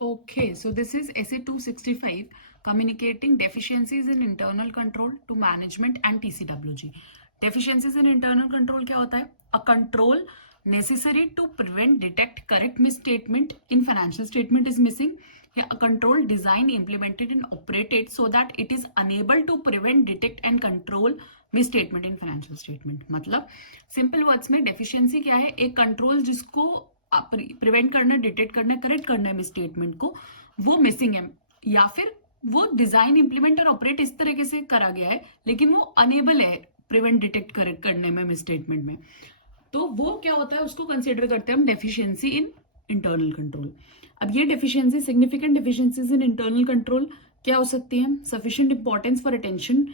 Okay, so this is SA 265, communicating deficiencies in internal control to management and TCWG. Deficiencies in internal control क्या होता है? A control necessary to prevent, detect, correct misstatement in financial statement is missing. Yeah, a control design implemented and operated so that it is unable to prevent, detect and control misstatement in financial statement. मतलब simple words में deficiency क्या है? एक control जिसको prevent करना, detect करना, correct करना है मिसस्टेटमेंट को, वो मिसिंग है, या फिर वो डिजाइन, इम्प्लीमेंट और ऑपरेट इस तरीके से करा गया है लेकिन वो अनेबल है प्रिवेंट, डिटेक्ट, करेक्ट करने में मिसस्टेटमेंट में, तो वो क्या होता है, उसको कंसिडर करते हैं हम डेफिशिएंसी इन इंटरनल कंट्रोल. अब ये deficiency, significant deficiencies in internal control क्या हो सकती है? Sufficient importance for attention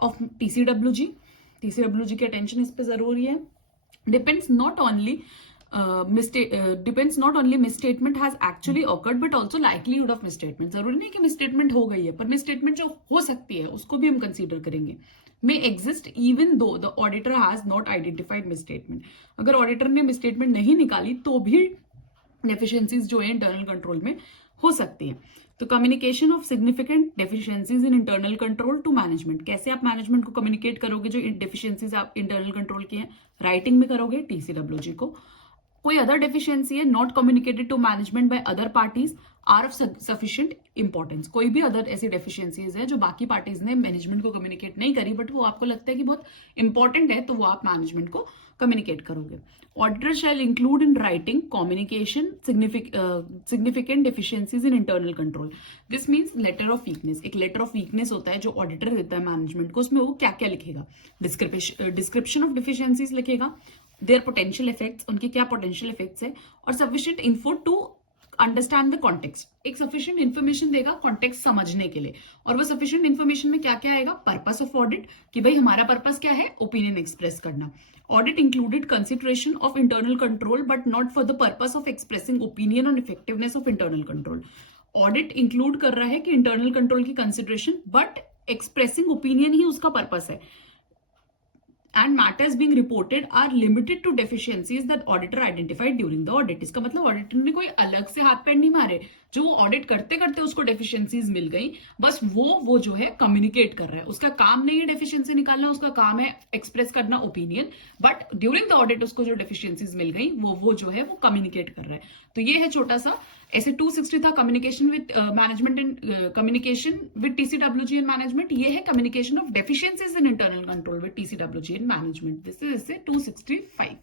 of TCWG. TCWG की अटेंशन इस पर जरूरी है. Depends not only depends not only misstatement has actually occurred but also likelihood of misstatement. जरूरी नहीं कि misstatement हो गई है, पर misstatement जो हो सकती है उसको भी हम कंसीडर करेंगे. may exist even though the auditor has not identified misstatement. अगर ऑडिटर ने misstatement नहीं निकाली तो भी डेफिशिएंसीज जो है इंटरनल कंट्रोल में हो सकती है. तो communication of significant deficiencies in internal control to management. कैसे आप मैनेजमेंट को कम्युनिकेट करोगे जो डेफिशिएंसीज आप इंटरनल कंट्रोल की हैं? राइटिंग में करोगे टीसीडब्ल्यूजी को. कोई अदर डेफिशिएंसी है not communicated to management by other parties are of sufficient importance. कोई भी अदर ऐसी डेफिशिएंसीज है जो बाकी पार्टीज ने मैनेजमेंट को कम्युनिकेट नहीं करी बट वो आपको लगता है कि बहुत इंपॉर्टेंट है, तो वो आप मैनेजमेंट को कम्युनिकेट करोगे. Auditor shall include in writing communication significant deficiencies in internal control. This means letter of weakness. एक लेटर ऑफ वीकनेस होता है जो ऑडिटर देता है मैनेजमेंट को, उसमें वो क्या क्या लिखेगा? डिस्क्रिप्शन ऑफ डिफिशिएंसीज लिखेगा, देयर पोटेंशियल इफेक्ट्स, उनके क्या पोटेंशियल इफेक्ट्स है, और sufficient info to understand the context. एक सफिशिएंट इन्फॉर्मेशन देगा कॉन्टेक्स्ट समझने के लिए. और वो सफिशिएंट इन्फॉर्मेशन में क्या क्या आएगा? पर्पस ऑफ ऑडिट, कि भाई हमारा पर्पस क्या है? ओपिनियन एक्सप्रेस करना. Audit included consideration of internal control but not for the purpose of expressing opinion on effectiveness of internal control. Audit include कर रहा है कि इंटरनल कंट्रोल की कंसिडरेशन, बट एक्सप्रेसिंग ओपिनियन ही उसका पर्पस है. and matters being reported are limited to deficiencies that auditor identified during the audit. इसका मतलब auditor ने कोई अलग से हाथ पैर नहीं मारे, जो वो ऑडिट करते करते उसको डेफिशिएंसीज मिल गई, बस वो जो है कम्युनिकेट कर रहा है. उसका काम नहीं है डेफिशिएंसी निकालना, उसका काम है एक्सप्रेस करना opinion, but during the audit उसको जो डेफिशिएंसीज मिल गई वो जो है वो कम्युनिकेट कर रहा है. तो ये है छोटा सा. ऐसे 260 था communication with management and communication with TCWG and management. ये है communication of deficiencies in internal control with TCWG and management. This is 265.